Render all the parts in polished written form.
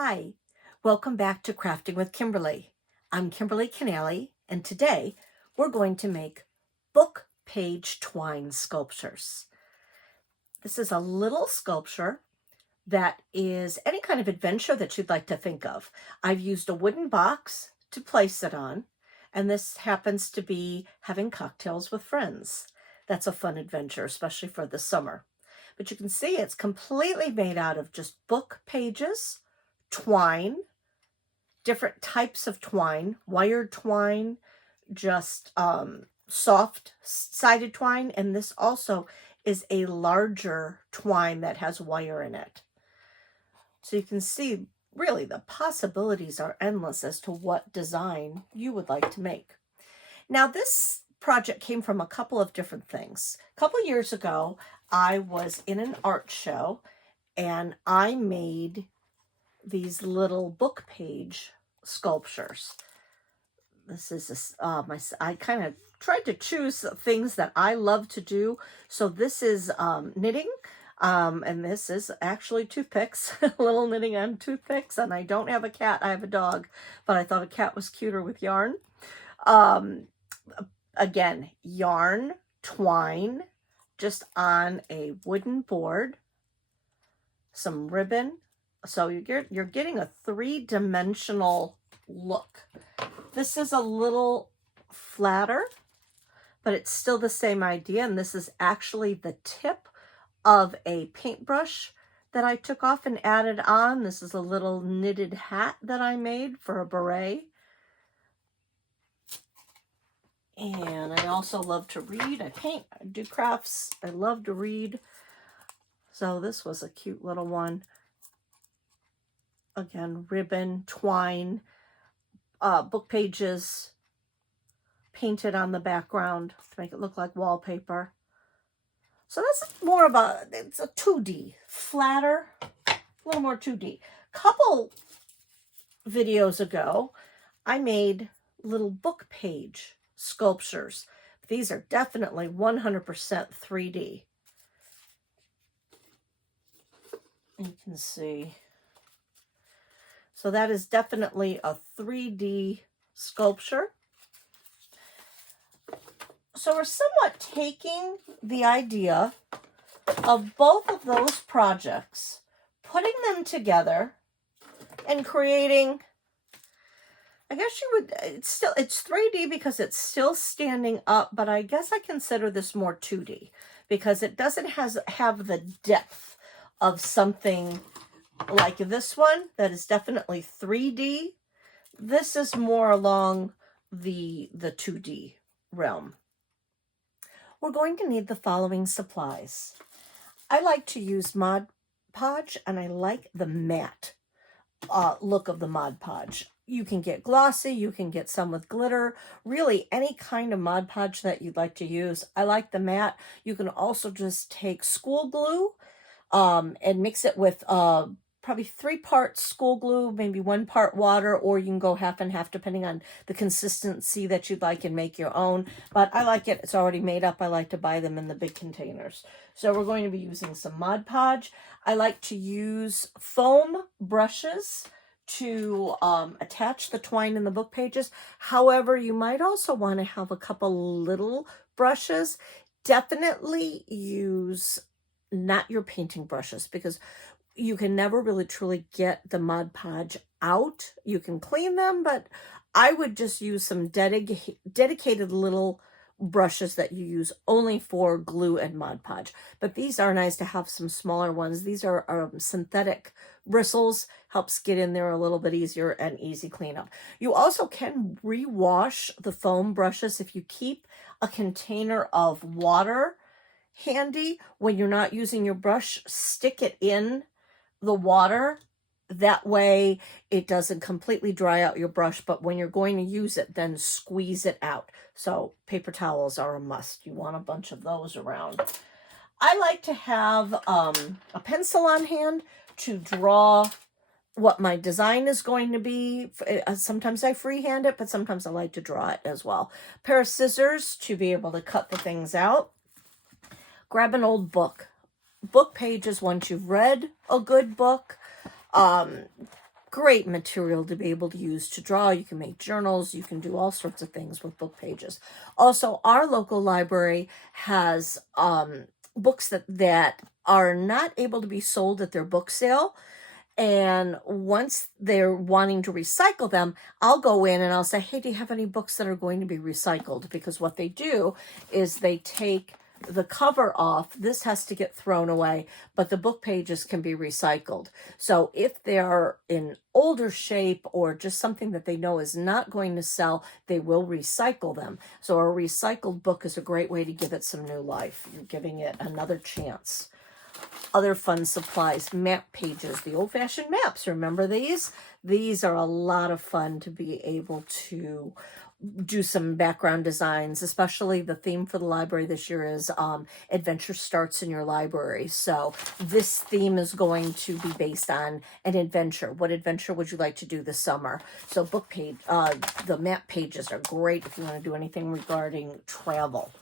Hi, welcome back to Crafting with Kimberly. I'm Kimberly Canali, and today we're going to make book page twine sculptures. This is a little sculpture that is any kind of adventure that you'd like to think of. I've used a wooden box to place it on, and this happens to be having cocktails with friends. That's a fun adventure, especially for the summer. But you can see it's completely made out of just book pages, twine, different types of twine, wired twine, just soft-sided twine, and this also is a larger twine that has wire in it. So you can see really the possibilities are endless as to what design you would like to make. Now this project came from a couple of different things. A couple years ago, I was in an art show and I made these little book page sculptures. This is I kind of tried to choose things that I love to do. So this is knitting, and this is actually toothpicks, little knitting on toothpicks. And I don't have a cat, I have a dog, but I thought a cat was cuter with yarn. Again, yarn, twine, just on a wooden board, some ribbon. So you're getting a three-dimensional look. This is a little flatter, but it's still the same idea. And this is actually the tip of a paintbrush that I took off and added on. This is a little knitted hat that I made for a beret. And I also love to read. I paint, I do crafts. I love to read. So this was a cute little one. Again, ribbon, twine, book pages painted on the background to make it look like wallpaper. So that's more of it's a 2D, flatter, a little more 2D. Couple videos ago, I made little book page sculptures. These are definitely 100% 3D. You can see. So that is definitely a 3D sculpture. So we're somewhat taking the idea of both of those projects, putting them together and creating, I guess you would, it's 3D because it's still standing up, but I guess I consider this more 2D because it doesn't have the depth of something like this one that is definitely 3D. This is more along the 2D realm. We're going to need the following supplies. I like to use Modge Podge, and I like the matte look of the Modge Podge. You can get glossy, you can get some with glitter, really any kind of Modge Podge that you'd like to use. I like the matte. You can also just take school glue and mix it with probably 3 parts school glue, maybe 1 part water, or you can go half and half depending on the consistency that you'd like and make your own. But I like it. It's already made up. I like to buy them in the big containers. So we're going to be using some Modge Podge. I like to use foam brushes to attach the twine in the book pages. However, you might also want to have a couple little brushes. Definitely use not your painting brushes because you can never really truly get the Modge Podge out. You can clean them, but I would just use some dedicated little brushes that you use only for glue and Modge Podge. But these are nice to have some smaller ones. These are synthetic bristles, helps get in there a little bit easier and easy cleanup. You also can rewash the foam brushes if you keep a container of water handy. When you're not using your brush, stick it in the water. That way it doesn't completely dry out your brush, but when you're going to use it, then squeeze it out. So paper towels are a must. You want a bunch of those around. I like to have a pencil on hand to draw what my design is going to be. Sometimes I freehand it, but sometimes I like to draw it as well. A pair of scissors to be able to cut the things out. Grab an old book. Book pages, once you've read a good book, Great material to be able to use to draw. You can make journals. You can do all sorts of things with book pages. Also, our local library has books that are not able to be sold at their book sale. And once they're wanting to recycle them, I'll go in and I'll say, hey, do you have any books that are going to be recycled? Because what they do is they take the cover off. This has to get thrown away, but the book pages can be recycled. So if they're in older shape or just something that they know is not going to sell, they will recycle them. So a recycled book is a great way to give it some new life. You're giving it another chance. Other fun supplies, map pages, the old-fashioned maps. Remember these? These are a lot of fun to be able to do some background designs, especially the theme for the library this year is adventure starts in your library. So this theme is going to be based on an adventure. What adventure would you like to do this summer? So book page, the map pages are great if you want to do anything regarding travel.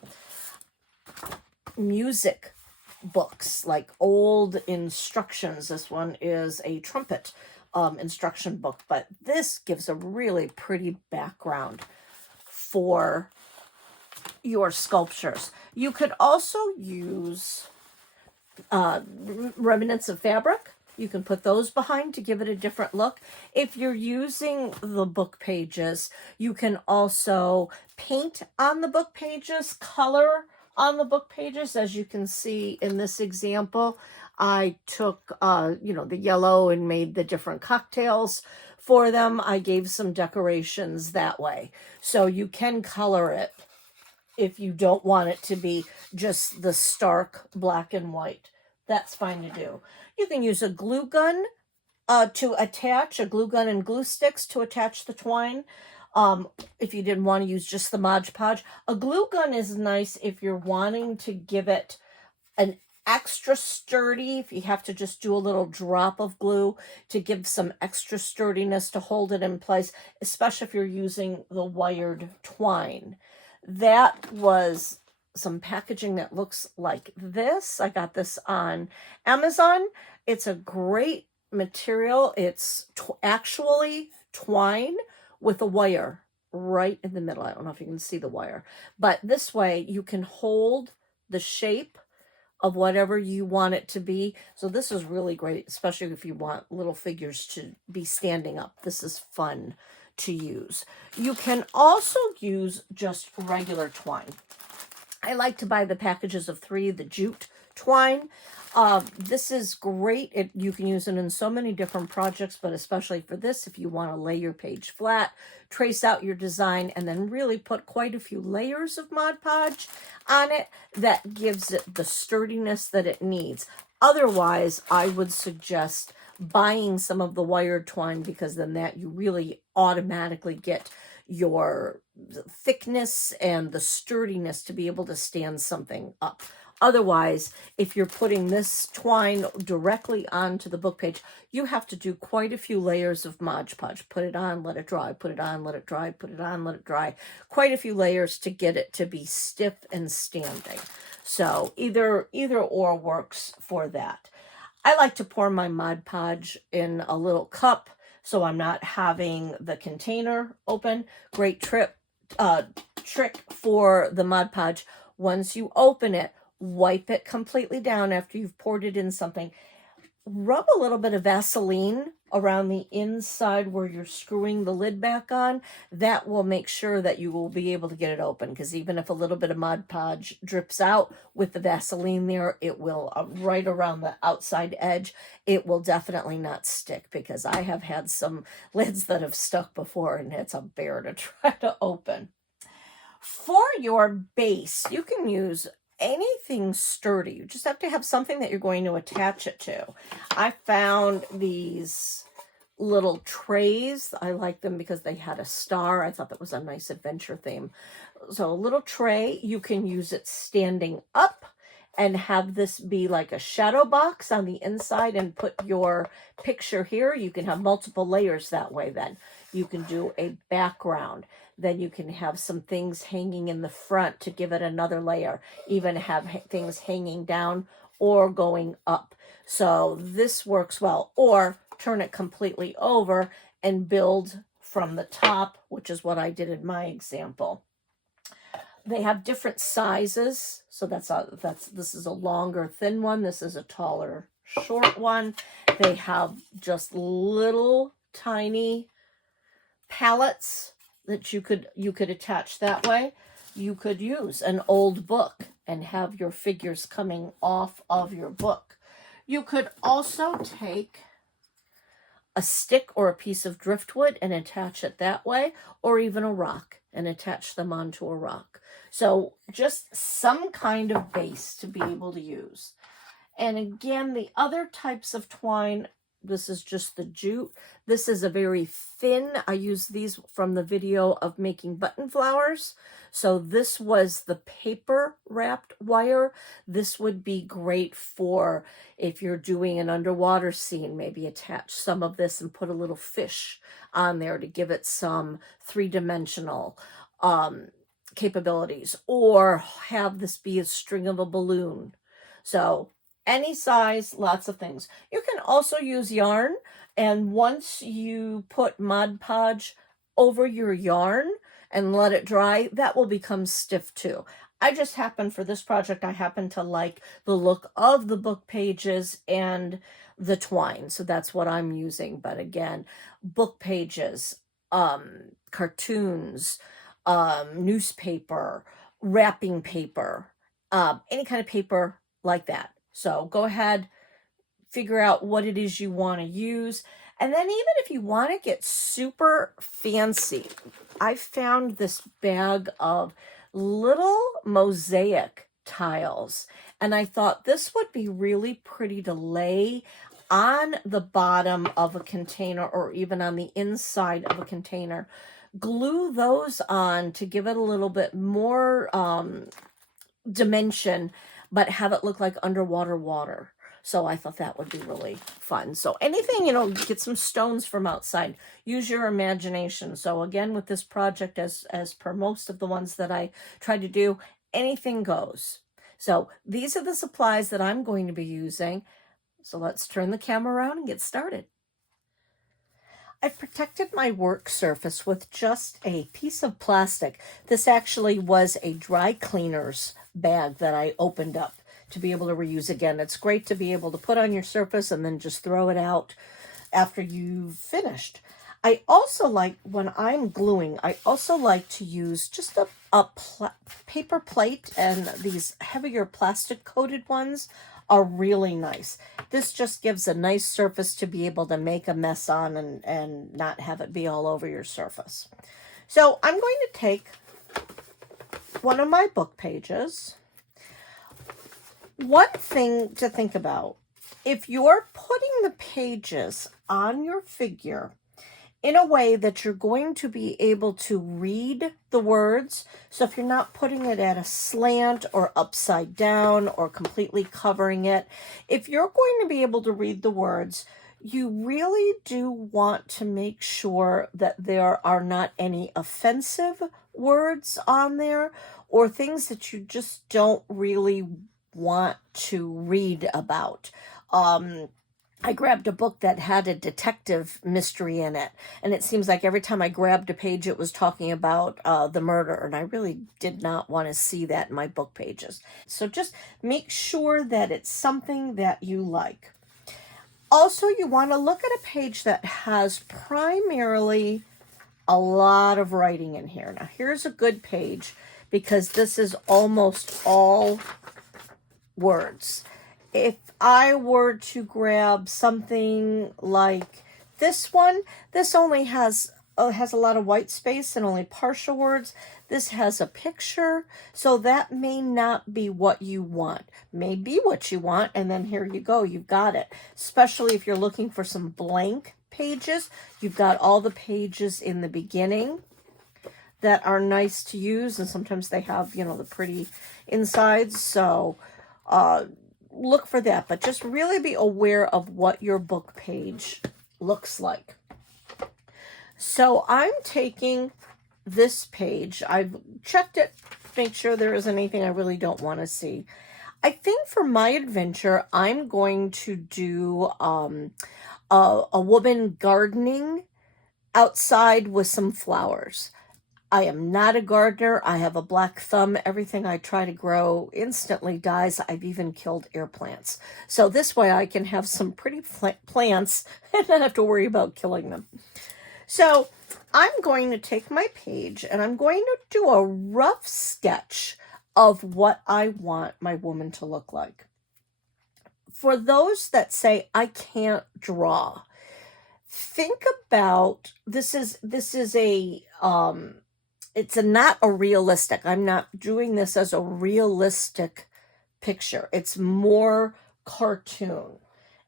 Music books, like old instructions. This one is a trumpet instruction book, but this gives a really pretty background for your sculptures. You could also use remnants of fabric. You can put those behind to give it a different look. If you're using the book pages, you can also paint on the book pages, color on the book pages. As you can see in this example, I took, the yellow and made the different cocktails for them. I gave some decorations that way. So you can color it if you don't want it to be just the stark black and white. That's fine to do. You can use a glue gun to attach, a glue gun and glue sticks to attach the twine. If you didn't want to use just the Modge Podge. A glue gun is nice if you're wanting to give it an extra sturdy, if you have to just do a little drop of glue to give some extra sturdiness to hold it in place, especially if you're using the wired twine. That was some packaging that looks like this. I got this on Amazon. It's a great material. It's actually twine with a wire right in the middle. I don't know if you can see the wire, but this way you can hold the shape of whatever you want it to be. So this is really great, especially if you want little figures to be standing up. This is fun to use. You can also use just regular twine. I like to buy the packages of 3, the Jute twine. This is great. You can use it in so many different projects, but especially for this, if you want to lay your page flat, trace out your design, and then really put quite a few layers of Mod Podge on it, that gives it the sturdiness that it needs. Otherwise, I would suggest buying some of the wired twine, because then that you really automatically get your thickness and the sturdiness to be able to stand something up. Otherwise, if you're putting this twine directly onto the book page, you have to do quite a few layers of Modge Podge. Put it on, let it dry, put it on, let it dry, put it on, let it dry. Quite a few layers to get it to be stiff and standing. So either or works for that. I like to pour my Mod Podge in a little cup, so I'm not having the container open. Great trick for the Mod Podge. Once you open it, wipe it completely down after you've poured it in something. Rub a little bit of Vaseline around the inside where you're screwing the lid back on. That will make sure that you will be able to get it open, because even if a little bit of Mod Podge drips out with the Vaseline there, it will, right around the outside edge, it will definitely not stick, because I have had some lids that have stuck before and it's a bear to try to open. For your base, you can use anything sturdy. You just have to have something that you're going to attach it to. I found these little trays. I like them because they had a star. I thought that was a nice adventure theme. So a little tray, you can use it standing up and have this be like a shadow box on the inside and put your picture here. You can have multiple layers that way then. You can do a background. Then you can have some things hanging in the front to give it another layer. Even have things hanging down or going up. So this works well. Or turn it completely over and build from the top, which is what I did in my example. They have different sizes. So this is a longer, thin one. This is a taller, short one. They have just little tiny pallets that you could attach that way. You could use an old book and have your figures coming off of your book. You could also take a stick or a piece of driftwood and attach it that way, or even a rock and attach them onto a rock. So just some kind of base to be able to use. And again, the other types of twine, this is just the jute. This is a very thin. I use these from the video of making button flowers. So this was the paper wrapped wire. This would be great for if you're doing an underwater scene, maybe attach some of this and put a little fish on there to give it some three-dimensional capabilities, or have this be a string of a balloon. So any size, lots of things. You can also use yarn, and once you put Modge Podge over your yarn and let it dry, that will become stiff too. I just happen, for this project, I happen to like the look of the book pages and the twine, so that's what I'm using. But again, book pages, cartoons, newspaper, wrapping paper, any kind of paper like that. So go ahead, figure out what it is you want to use. And then even if you want to get super fancy, I found this bag of little mosaic tiles. And I thought this would be really pretty to lay on the bottom of a container, or even on the inside of a container. Glue those on to give it a little bit more dimension, but have it look like underwater water. So I thought that would be really fun. So anything, get some stones from outside. Use your imagination. So again, with this project, as per most of the ones that I try to do, anything goes. So these are the supplies that I'm going to be using. So let's turn the camera around and get started. I've protected my work surface with just a piece of plastic. This actually was a dry cleaner's bag that I opened up to be able to reuse again. It's great to be able to put on your surface and then just throw it out after you've finished. I also like, when I'm gluing, I also like to use just a paper plate, and these heavier plastic coated ones are really nice. This just gives a nice surface to be able to make a mess on and not have it be all over your surface. So I'm going to take one of my book pages. One thing to think about, if you're putting the pages on your figure in a way that you're going to be able to read the words, so if you're not putting it at a slant or upside down or completely covering it, if you're going to be able to read the words, you really do want to make sure that there are not any offensive words on there, or things that you just don't really want to read about. I grabbed a book that had a detective mystery in it, and it seems like every time I grabbed a page, it was talking about the murder, and I really did not want to see that in my book pages. So just make sure that it's something that you like. Also, you want to look at a page that has primarily a lot of writing in here. Now, here's a good page, because this is almost all words. If I were to grab something like this one, this only has a lot of white space and only partial words. This has a picture, so that may not be what you want. May be what you want, and then here you go, you've got it. Especially if you're looking for some blank pages, you've got all the pages in the beginning that are nice to use, and sometimes they have, the pretty insides, so look for that, but just really be aware of what your book page looks like. So I'm taking this page. I've checked it, make sure there isn't anything I really don't want to see. I think for my adventure, I'm going to do a woman gardening outside with some flowers. I am not a gardener. I have a black thumb. Everything I try to grow instantly dies. I've even killed air plants. So this way I can have some pretty plants and not have to worry about killing them. So I'm going to take my page and I'm going to do a rough sketch of what I want my woman to look like. For those that say I can't draw, think about this is a it's not a realistic. I'm not doing this as a realistic picture. It's more cartoon.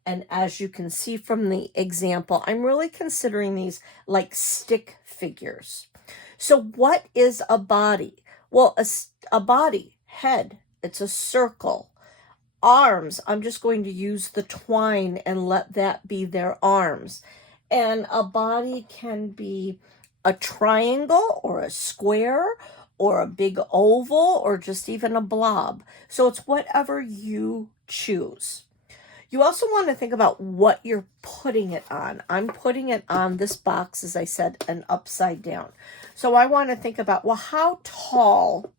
And as you can see from the example, I'm really considering these like stick figures. So what is a body? Well, a body, head, it's a circle. Arms, I'm just going to use the twine and let that be their arms. And a body can be a triangle or a square or a big oval or just even a blob. So it's whatever you choose. You also want to think about what you're putting it on. I'm putting it on this box, as I said, an upside down. So I want to think about, well, how tall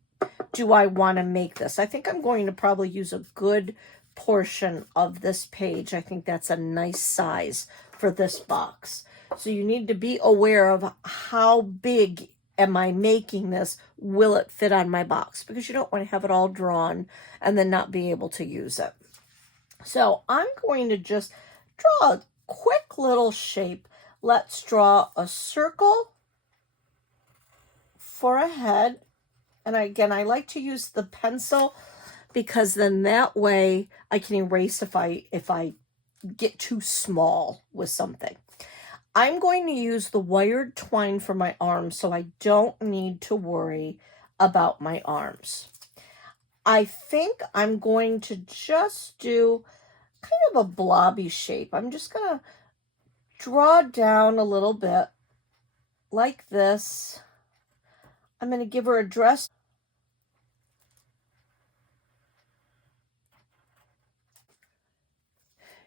do I want to make this? I think I'm going to probably use a good portion of this page. I think that's a nice size for this box. So you need to be aware of how big am I making this? Will it fit on my box? Because you don't want to have it all drawn and then not be able to use it. So I'm going to just draw a quick little shape. Let's draw a circle for a head. And again, I like to use the pencil because then that way I can erase if I get too small with something. I'm going to use the wired twine for my arms, so I don't need to worry about my arms. I think I'm going to just do kind of a blobby shape. I'm just going to draw down a little bit like this. I'm going to give her a dress.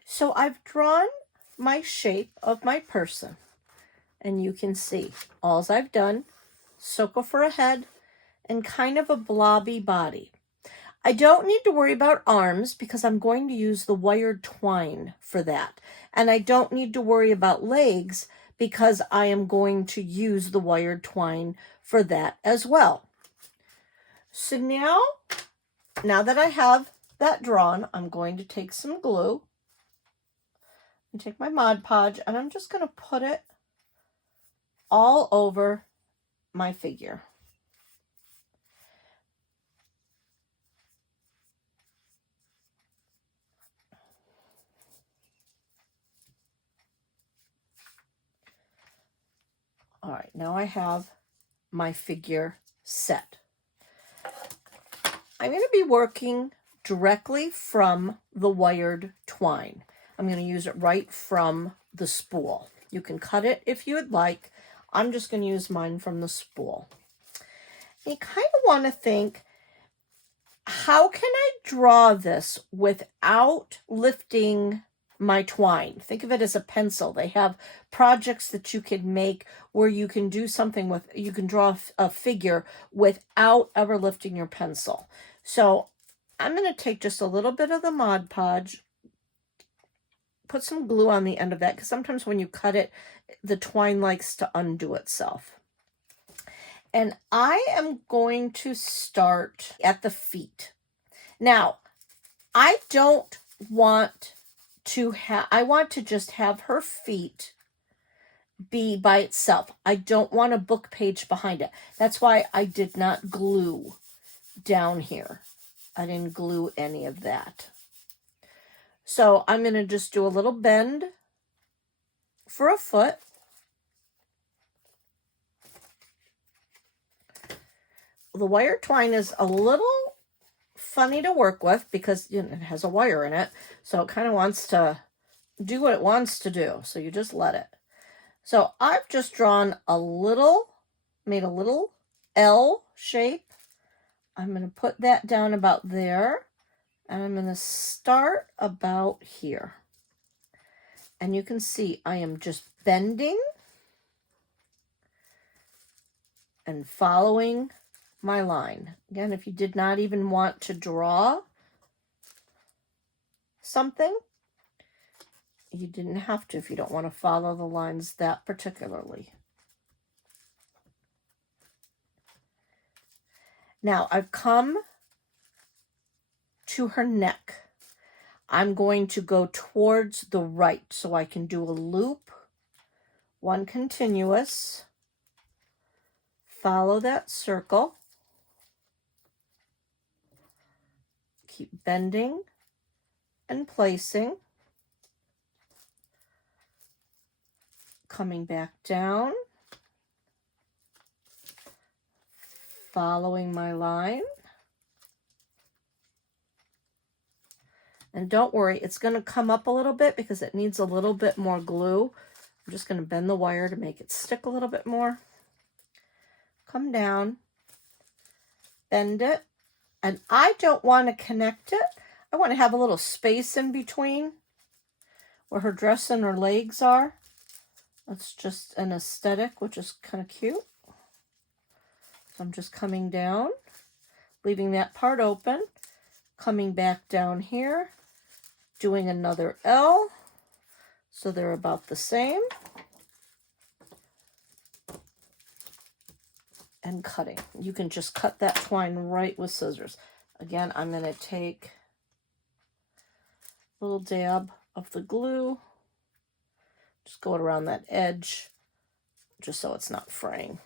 So I've drawn my shape of my person, and you can see all I've done, circle for a head and kind of a blobby body. I don't need to worry about arms because I'm going to use the wired twine for that. And I don't need to worry about legs because I am going to use the wired twine for that as well. So now that I have that drawn, I'm going to take some glue and take my Mod Podge and I'm just going to put it all over my figure. All right, now I have my figure set. I'm going to be working directly from the wired twine. I'm going to use it right from the spool. You can cut it if you would like. I'm just going to use mine from the spool. You kind of want to think, how can I draw this without lifting my twine? Think of it as a pencil. They have projects that you can make where you can do something with, you can draw a figure without ever lifting your pencil. So I'm going to take just a little bit of the Mod Podge, put some glue on the end of that, because sometimes when you cut it, the twine likes to undo itself. And I am going to start at the feet. Now, I don't want to have, I want to just have her feet be by itself. I don't want a book page behind it. That's why I did not glue down here. I didn't glue any of that. So I'm going to just do a little bend for a foot. The wire twine is a little funny to work with because it has a wire in it. So it kind of wants to do what it wants to do. So you just let it. So I've just drawn a little, made a little L shape. I'm going to put that down about there. And I'm going to start about here. And you can see I am just bending and following my line. Again, if you did not even want to draw something, you didn't have to if you don't want to follow the lines that particularly. Now I've come to her neck. I'm going to go towards the right so I can do a loop, one continuous, follow that circle, keep bending and placing, coming back down, following my line. And don't worry, it's going to come up a little bit because it needs a little bit more glue. I'm just going to bend the wire to make it stick a little bit more. Come down, bend it, and I don't want to connect it. I want to have a little space in between where her dress and her legs are. That's just an aesthetic, which is kind of cute. So I'm just coming down, leaving that part open, coming back down here, doing another L, so they're about the same, and cutting. You can just cut that twine right with scissors. Again, I'm going to take a little dab of the glue, just go it around that edge, just so it's not fraying.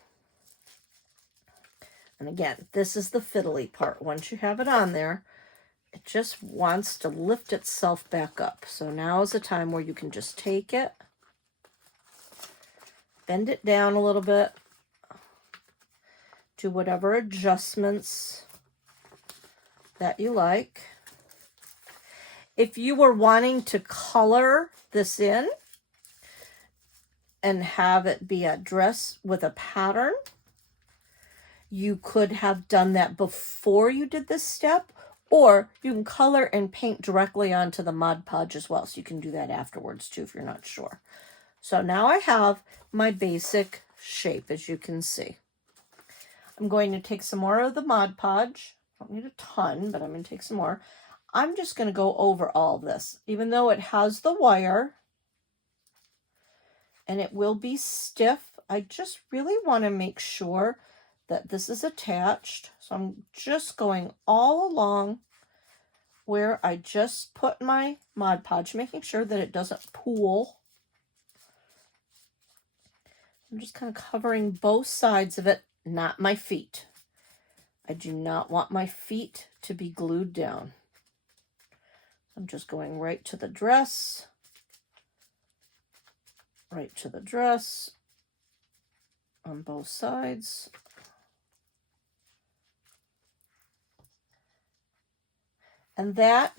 And again, this is the fiddly part. Once you have it on there, it just wants to lift itself back up. So now is the time where you can just take it, bend it down a little bit, do whatever adjustments that you like. If you were wanting to color this in and have it be a dress with a pattern, you could have done that before you did this step, or you can color and paint directly onto the Modge Podge as well. So you can do that afterwards too if you're not sure. So now I have my basic shape, as you can see. I'm going to take some more of the Modge Podge. I don't need a ton, but I'm going to take some more. I'm just going to go over all this. Even though it has the wire and it will be stiff, I just really want to make sure that this is attached. So I'm just going all along where I just put my Modge Podge, making sure that it doesn't pool. I'm just kind of covering both sides of it, not my feet. I do not want my feet to be glued down. I'm just going right to the dress, right to the dress on both sides. And that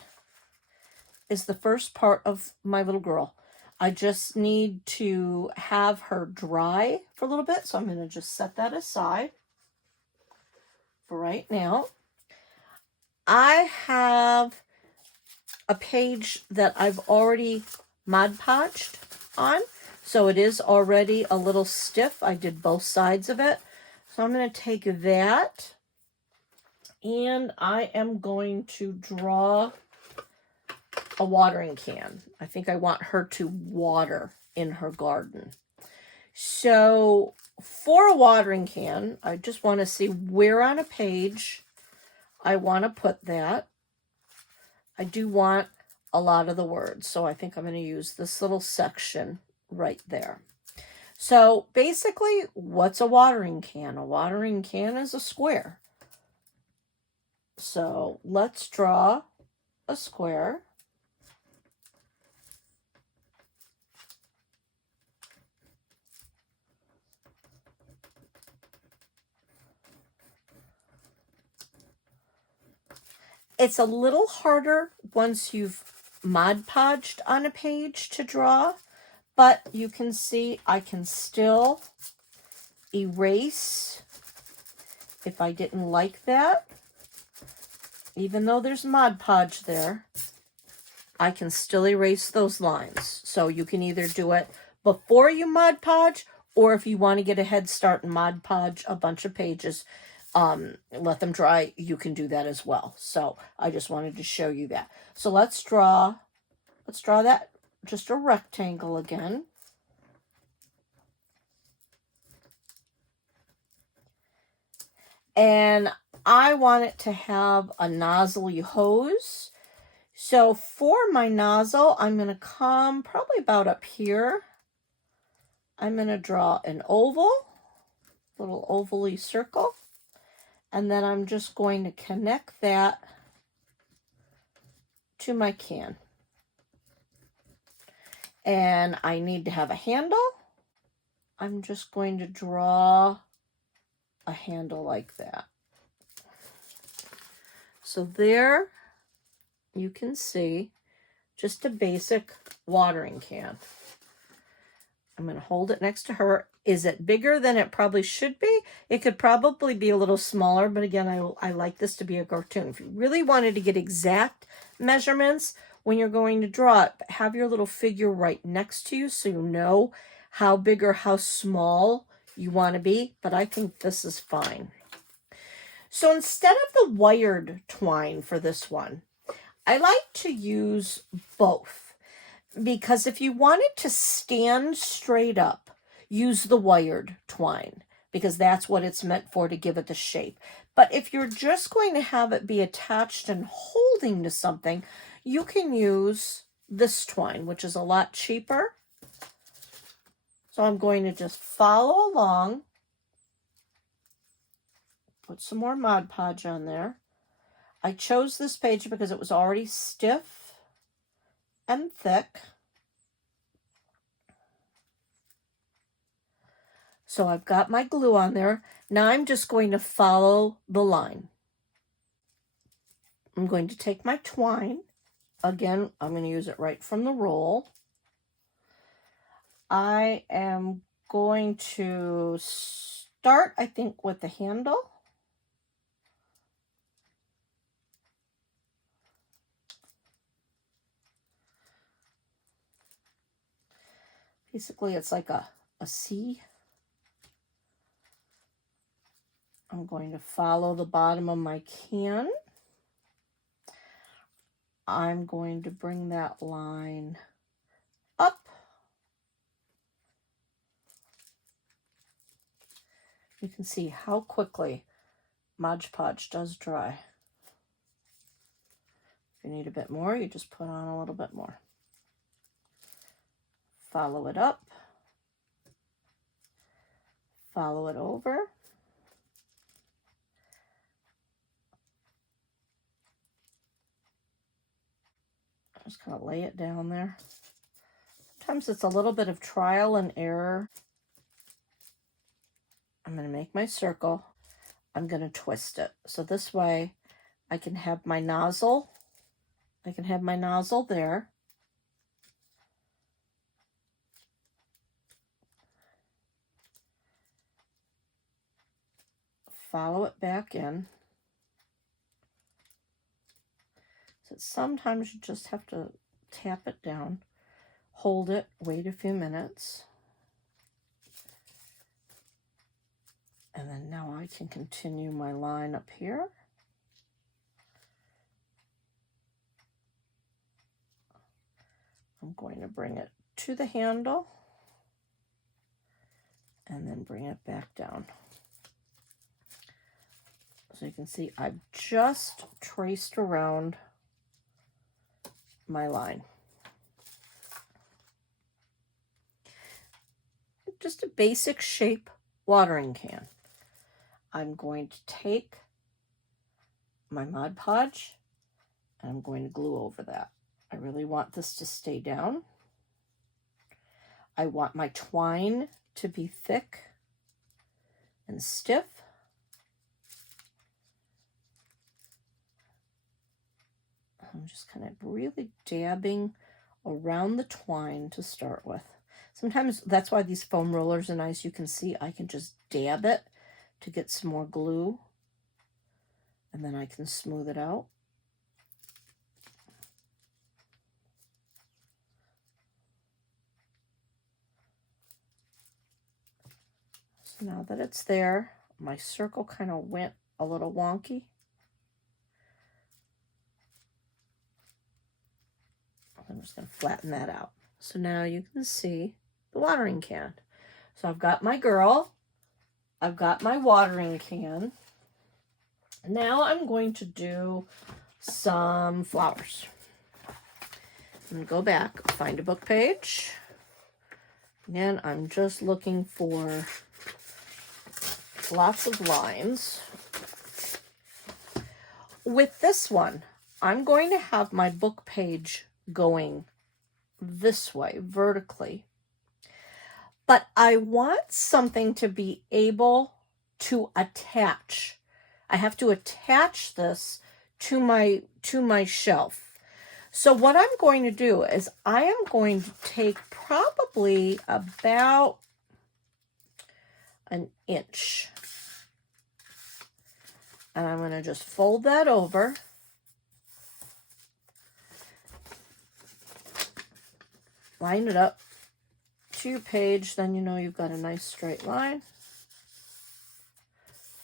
is the first part of my little girl. I just need to have her dry for a little bit, so I'm going to just set that aside for right now. I have a page that I've already Mod Podged on, so it is already a little stiff. I did both sides of it. So I'm going to take that, and I am going to draw a watering can. I think I want her to water in her garden. So for a watering can, I just want to see where on a page I want to put that. I do want a lot of the words, so I think I'm going to use this little section right there. So basically, what's a watering can? A watering can is a square. So let's draw a square. It's a little harder once you've Mod Podged on a page to draw, but you can see I can still erase if I didn't like that, even though there's Mod Podge there. I can still erase those lines. So you can either do it before you Mod Podge, or if you want to get a head start and Mod Podge a bunch of pages, let them dry, you can do that as well. So I just wanted to show you that. So let's draw that, just a rectangle again. And I want it to have a nozzly hose. So for my nozzle, I'm going to come probably about up here. I'm going to draw an oval, little ovally circle. And then I'm just going to connect that to my can. And I need to have a handle. I'm just going to draw a handle like that. So there you can see just a basic watering can. I'm going to hold it next to her. Is it bigger than it probably should be? It could probably be a little smaller, but again, I like this to be a cartoon. If you really wanted to get exact measurements when you're going to draw it, have your little figure right next to you so you know how big or how small you want to be, but I think this is fine. So instead of the wired twine for this one, I like to use both, because if you want it to stand straight up, use the wired twine, because that's what it's meant for, to give it the shape. But if you're just going to have it be attached and holding to something, you can use this twine, which is a lot cheaper. So I'm going to just follow along, put some more Mod Podge on there. I chose this page because it was already stiff and thick. So I've got my glue on there. Now I'm just going to follow the line. I'm going to take my twine. Again, I'm going to use it right from the roll. I am going to start, I think, with the handle. Basically, it's like a C. I'm going to follow the bottom of my can. I'm going to bring that line up. You can see how quickly Modge Podge does dry. If you need a bit more, you just put on a little bit more. Follow it up. Follow it over. Just kind of lay it down there. Sometimes it's a little bit of trial and error. I'm going to make my circle. I'm going to twist it. So this way I can have my nozzle. I can have my nozzle there. Follow it back in. So sometimes you just have to tap it down, hold it, wait a few minutes. And then now I can continue my line up here. I'm going to bring it to the handle and then bring it back down. So you can see I've just traced around my line. Just a basic shape watering can. I'm going to take my Mod Podge and I'm going to glue over that. I really want this to stay down. I want my twine to be thick and stiff. I'm just kind of really dabbing around the twine to start with. Sometimes that's why these foam rollers are nice. You can see I can just dab it to get some more glue, and then I can smooth it out. Now that it's there, my circle kind of went a little wonky. I'm just going to flatten that out. So now you can see the watering can. So I've got my girl. I've got my watering can. Now I'm going to do some flowers. I'm going to go back, find a book page. Again, I'm just looking for lots of lines. With this one, I'm going to have my book page going this way, vertically. But I want something to be able to attach. I have to attach this to my shelf. So what I'm going to do is I am going to take probably about an inch. And I'm going to just fold that over. Line it up to your page, then you know you've got a nice straight line.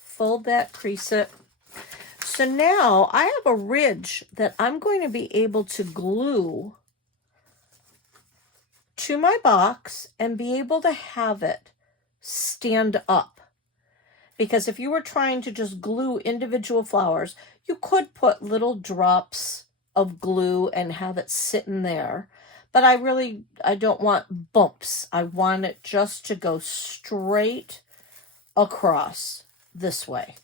Fold that, crease it. So now I have a ridge that I'm going to be able to glue to my box and be able to have it stand up. Because if you were trying to just glue individual flowers, you could put little drops of glue and have it sitting there. But I don't want bumps. I want it just to go straight across this way.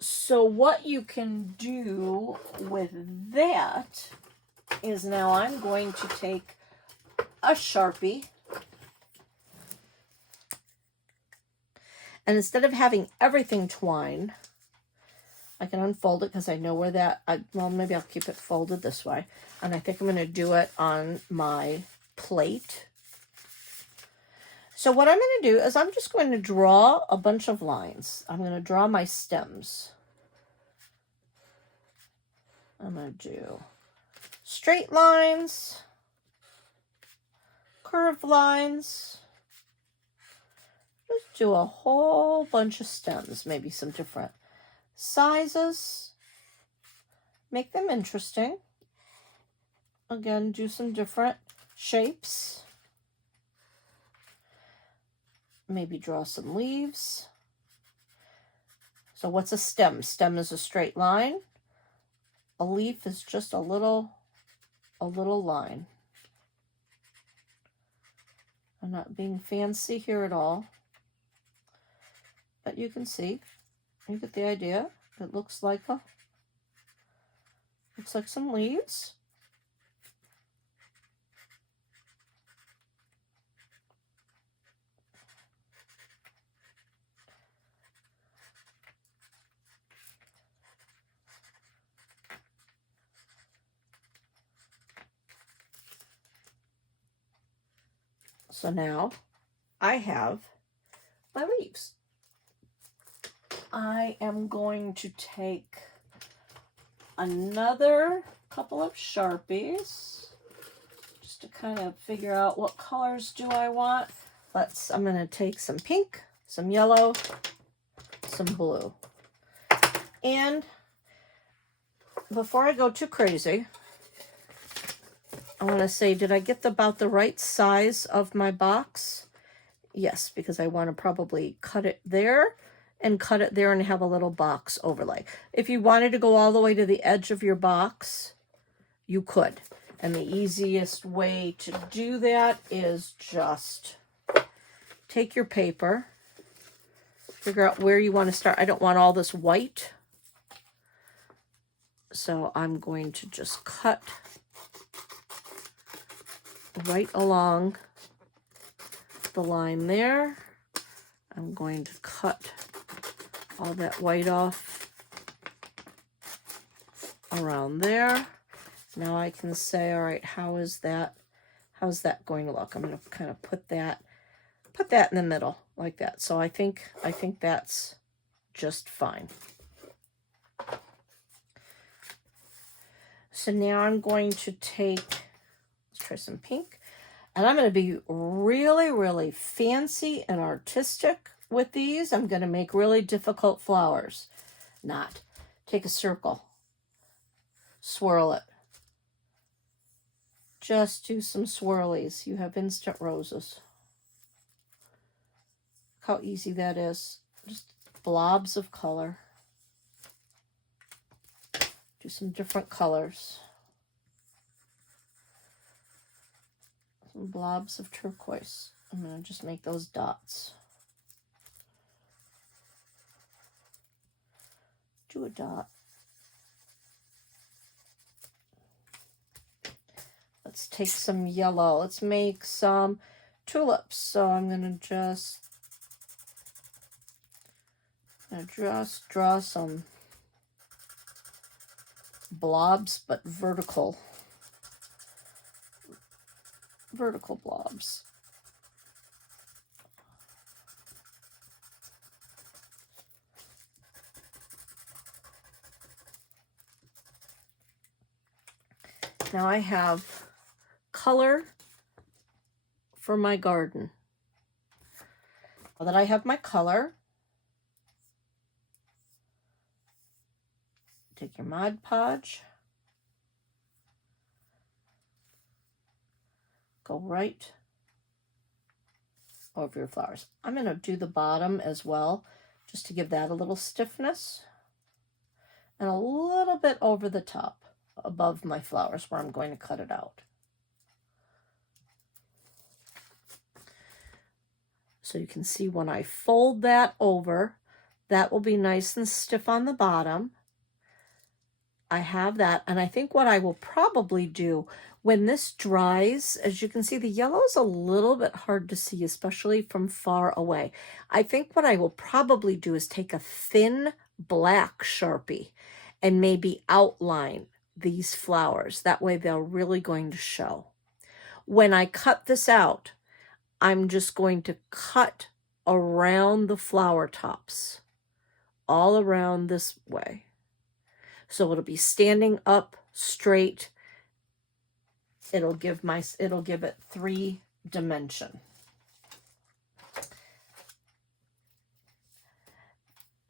So what you can do with that is now I'm going to take a Sharpie. And instead of having everything twine, I can unfold it because I know where that, well, maybe I'll keep it folded this way. And I think I'm going to do it on my plate. So what I'm going to do is I'm just going to draw a bunch of lines. I'm going to draw my stems. I'm going to do straight lines, curved lines. Just do a whole bunch of stems, maybe some different sizes. Make them interesting. Again, do some different shapes. Maybe draw some leaves. So what's a stem? Stem is a straight line. A leaf is just a little line. I'm not being fancy here at all. But you can see, you get the idea. It looks like some leaves. So now I have my leaves. I am going to take another couple of Sharpies just to kind of figure out what colors do I want. I'm going to take some pink, some yellow, some blue. And before I go too crazy, I want to say, did I get about the right size of my box? Yes, because I want to probably cut it there and cut it there and have a little box overlay. If you wanted to go all the way to the edge of your box, you could. And the easiest way to do that is just take your paper, figure out where you want to start. I don't want all this white. So I'm going to just cut right along the line there. I'm going to cut all that white off around there. Now I can say, all right, how's that going to look? I'm going to kind of put that in the middle like that. So I think that's just fine. So now I'm going to take, let's try some pink. And I'm going to be really, really fancy and artistic with these. I'm going to make really difficult flowers. Not. Take a circle. Swirl it. Just do some swirlies. You have instant roses. Look how easy that is. Just blobs of color. Do some different colors. Some blobs of turquoise. I'm going to just make those dots. Do a dot. Let's take some yellow. Let's make some tulips. So I'm going to just draw some blobs, but vertical blobs. Now I have color for my garden. Now that I have my color, take your Modge Podge, go right over your flowers. I'm going to do the bottom as well, just to give that a little stiffness, and a little bit over the top above my flowers where I'm going to cut it out. So you can see when I fold that over, that will be nice and stiff on the bottom. I have that, and I think what I will probably do when this dries, as you can see, the yellow is a little bit hard to see, especially from far away. I think what I will probably do is take a thin black Sharpie and maybe outline these flowers. That way they're really going to show. When I cut this out, I'm just going to cut around the flower tops, all around this way. So it'll be standing up straight. It'll give it 3 dimension.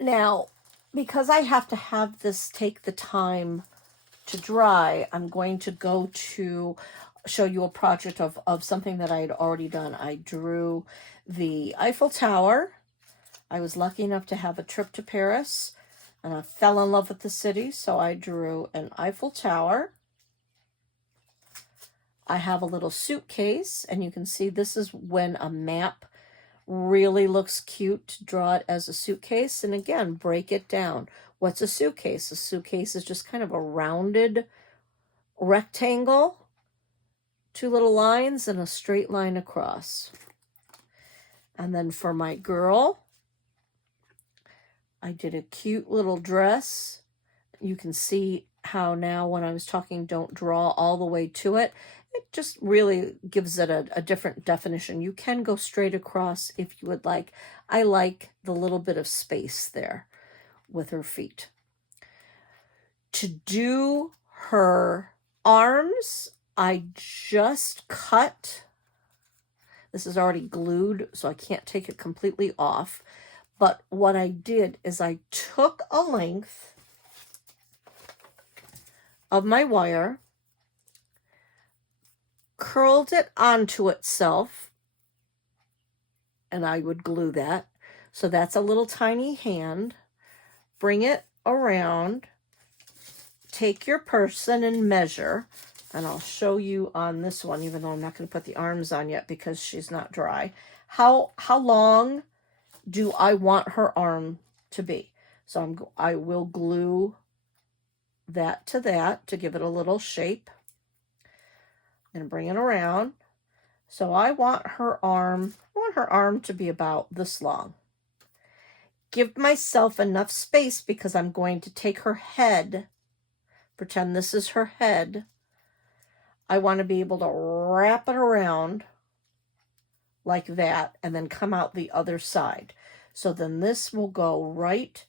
Now, because I have to have this take the time to dry, I'm going to go to show you a project of something that I had already done. I drew the Eiffel Tower. I was lucky enough to have a trip to Paris, and I fell in love with the city, so I drew an Eiffel Tower. I have a little suitcase, and you can see this is when a map really looks cute to draw it as a suitcase. And again, break it down. What's a suitcase? A suitcase is just kind of a rounded rectangle, 2 little lines and a straight line across. And then for my girl, I did a cute little dress. You can see how now when I was talking, don't draw all the way to it. It just really gives it a different definition. You can go straight across if you would like. I like the little bit of space there with her feet. To do her arms, I just cut. This is already glued, so I can't take it completely off. But what I did is I took a length of my wire, curled it onto itself, and I would glue that. So that's a little tiny hand. Bring it around, take your person and measure, and I'll show you on this one, even though I'm not going to put the arms on yet because she's not dry, how long do I want her arm to be. So I will glue that to give it a little shape. I'm going to bring it around. So I want her arm to be about this long. Give myself enough space because I'm going to take her head, pretend this is her head. I want to be able to wrap it around like that and then come out the other side. So then this will go right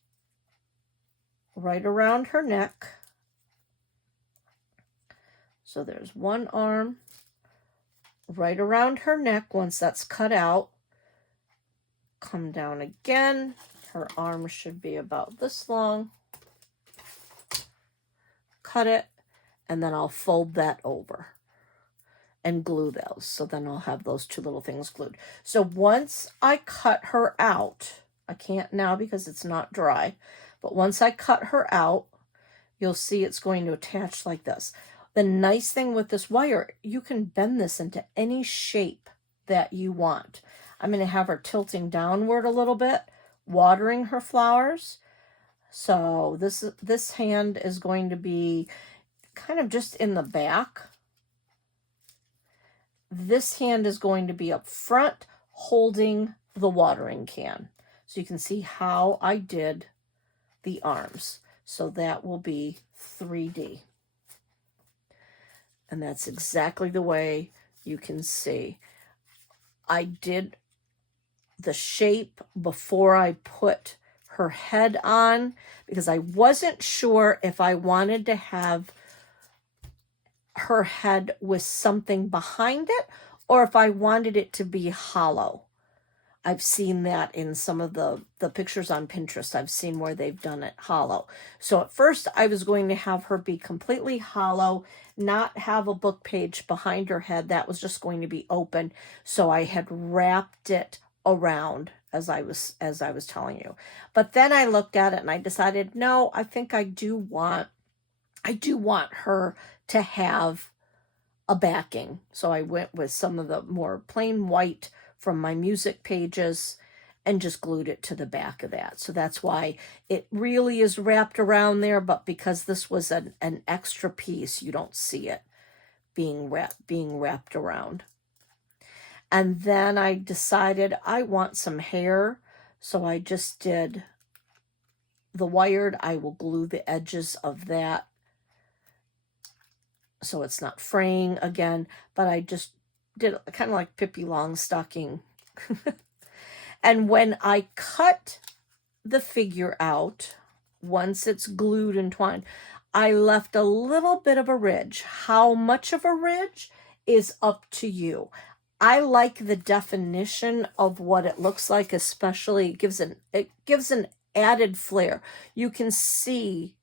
around her neck. So there's one arm, right around her neck. Once that's cut out, come down again. Her arm should be about this long. Cut it, and then I'll fold that over and glue those. So then I'll have those two little things glued. So once I cut her out, I can't now because it's not dry, but once I cut her out, you'll see it's going to attach like this. The nice thing with this wire, you can bend this into any shape that you want. I'm going to have her tilting downward a little bit, watering her flowers. So this hand is going to be kind of just in the back. This hand is going to be up front holding the watering can. So you can see how I did the arms. So that will be 3D. And that's exactly the way you can see. I did the shape before I put her head on because I wasn't sure if I wanted to have her head with something behind it or if I wanted it to be hollow. I've seen that in some of the pictures on Pinterest. I've seen where they've done it hollow. So at first I was going to have her be completely hollow, not have a book page behind her head. That was just going to be open. So I had wrapped it around as I was telling you. But then I looked at it and I decided, no, I think I do want her to have a backing. So I went with some of the more plain white from my music pages and just glued it to the back of that. So that's why it really is wrapped around there, but because this was an extra piece, you don't see it being wrapped around. And then I decided I want some hair, so I just did the wired. I will glue the edges of that so it's not fraying again, but I just did it kind of like Pippi Longstocking. And when I cut the figure out, once it's glued and twined, I left a little bit of a ridge. How much of a ridge is up to you. I like the definition of what it looks like, especially it gives an added flair. You can see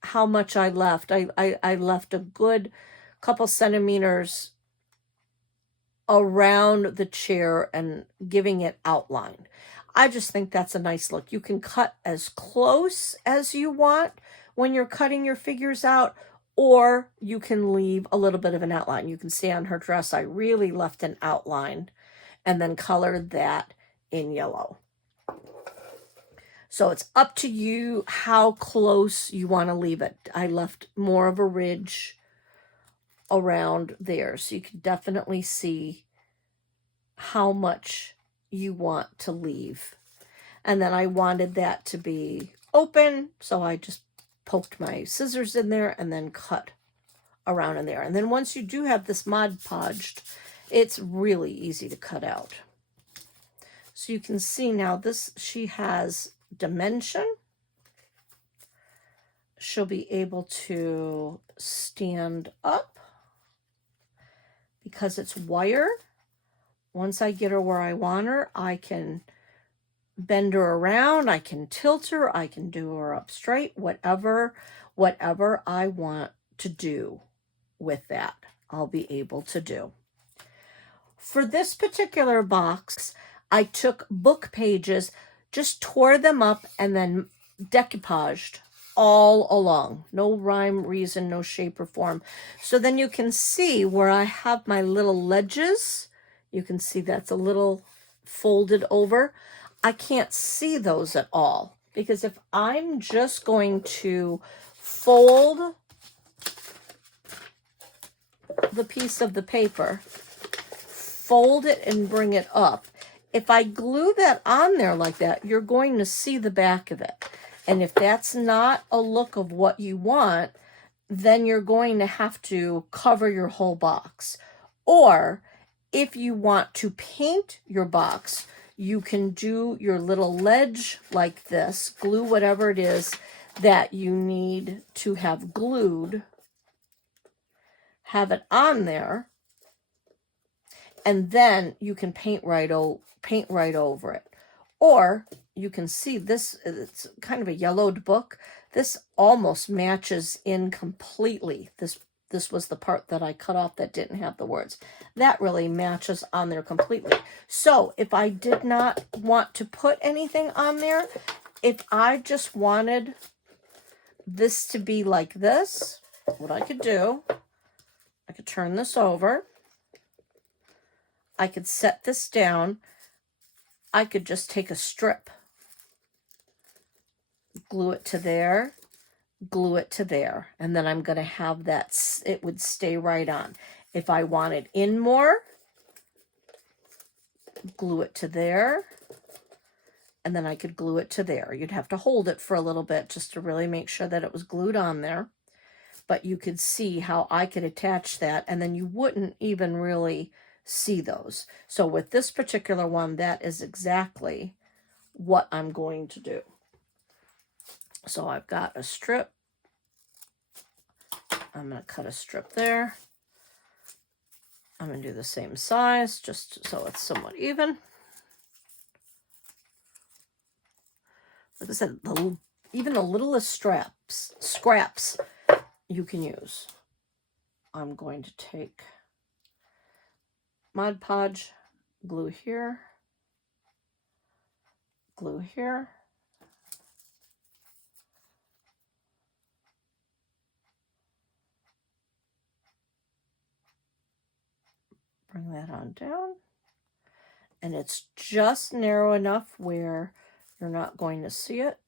how much I left. I left a good couple centimeters around the chair and giving it outline. I just think that's a nice look. You can cut as close as you want when you're cutting your figures out, or you can leave a little bit of an outline. You can see on her dress, I really left an outline and then colored that in yellow. So it's up to you how close you want to leave it. I left more of a ridge around there, so you can definitely see how much you want to leave. And then I wanted that to be open, so I just poked my scissors in there and then cut around in there. And then once you do have this Mod Podged, it's really easy to cut out. So you can see now she has dimension. She'll be able to stand up because it's wire. Once I get her where I want her, I can bend her around, I can tilt her, I can do her up straight, whatever I want to do with that, I'll be able to do. For this particular box, I took book pages, just tore them up and then decoupaged all along. No rhyme, reason, no shape or form. So then you can see where I have my little ledges. You can see that's a little folded over. I can't see those at all because if I'm just going to fold the piece of the paper, fold it and bring it up, if I glue that on there like that, you're going to see the back of it. And if that's not a look of what you want, then you're going to have to cover your whole box. Or if you want to paint your box, you can do your little ledge like this, glue whatever it is that you need to have glued, have it on there, and then you can paint right over it. Or you can see this, it's kind of a yellowed book. This almost matches in completely. This was the part that I cut off that didn't have the words. That really matches on there completely. So if I did not want to put anything on there, if I just wanted this to be like this, what I could do, I could turn this over. I could set this down. I could just take a strip, glue it to there, glue it to there, and then I'm going to have that, it would stay right on. If I wanted in more, glue it to there, and then I could glue it to there. You'd have to hold it for a little bit just to really make sure that it was glued on there. But you could see how I could attach that, and then you wouldn't even really see those. So with this particular one, that is exactly what I'm going to do. So I've got a strip. I'm going to cut a strip there. I'm going to do the same size just so it's somewhat even. Like I said, even the littlest scraps you can use. I'm going to take Mod Podge, glue here, glue here. Bring that on down. And it's just narrow enough where you're not going to see it.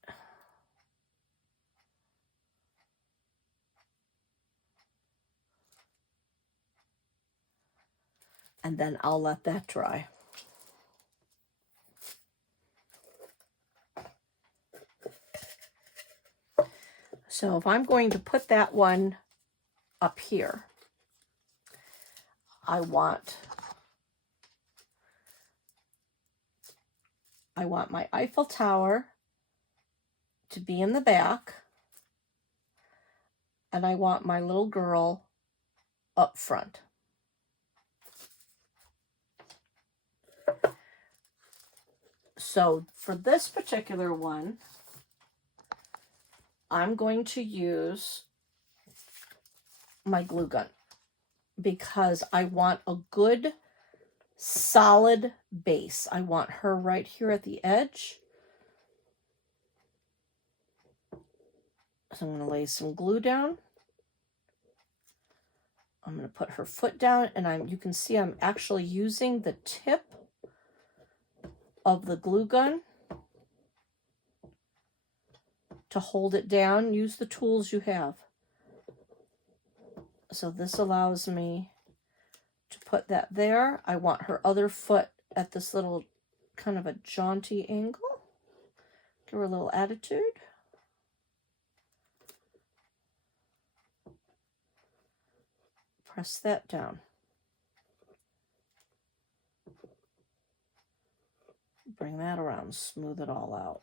And then I'll let that dry. So if I'm going to put that one up here, I want my Eiffel Tower to be in the back, and I want my little girl up front. So for this particular one, I'm going to use my glue gun because I want a good solid base. I want her right here at the edge. So I'm going to lay some glue down. I'm going to put her foot down, and you can see I'm actually using the tip of the glue gun to hold it down. Use the tools you have. So this allows me to put that there. I want her other foot at this little kind of a jaunty angle. Give her a little attitude. Press that down. Bring that around, smooth it all out.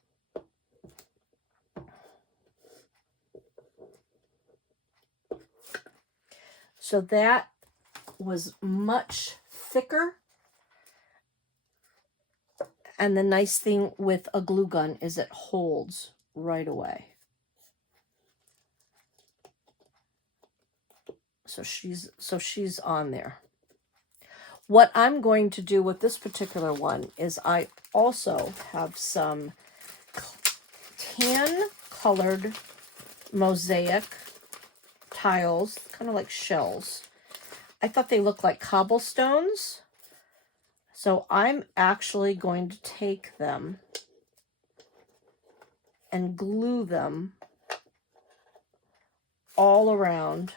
So that was much thicker. And the nice thing with a glue gun is it holds right away. So she's on there. What I'm going to do with this particular one is I also have some tan colored mosaic tiles, kind of like shells. I thought they looked like cobblestones. So I'm actually going to take them and glue them all around.